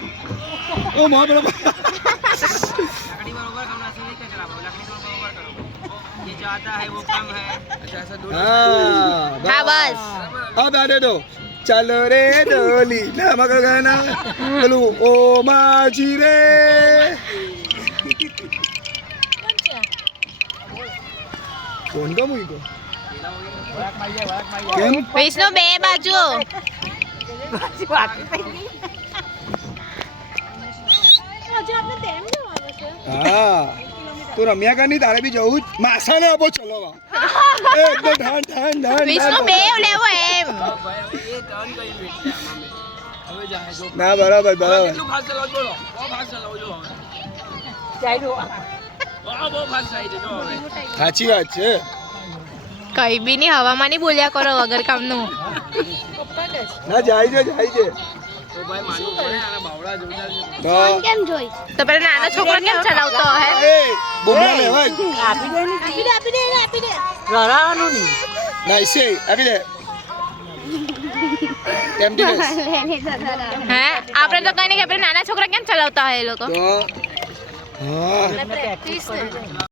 ओ मां बड़ा लकड़ी बरोबर करना से नहीं चलाओ, लकड़ी बरोबर करो। ये ज्यादा है वो कम है। अच्छा ऐसा दो। हाँ बस अब आ दे दो चलो रे डोली ना मगर गाना बोलू ओ माझी रे कौन का मुई को केम વિષ્ણુ બે બાજુ हाँ तो रम्या का नहीं तारे भी जाऊ मासा ने आपो चलो वा एकदम ढान ढान ढान વિષ્ણુ બે લેવો એમ ये टर्न कहीं बैठते हैं हमें। હવે જાય જો ना बराबर बराबर કેટલું ફાસ્ટ ચલાવો બોલો બહુ ફાસ્ટ ચલાવો જો હવે જાય જો બહુ ફાસ્ટ જાય છે જો હવે સાચી વાત છે કઈ બી ની હવામાં નહીં બોલ્યા કરો વગર કામનું ના જાય છે તો ભાઈ માનવું પડે આના બાવડા જોરદાર છે તો તો પેલા નાનો છોકરો કેમ ચલાવતો હે એ બુમરા લેવા રરાવાનું નહીં નાઈસ આપી દે કેમ દી હે આપણે તો કઈ નહીં કે પેલા નાના છોકરા કેમ ચલાવતા હોય એ લોકો તો હા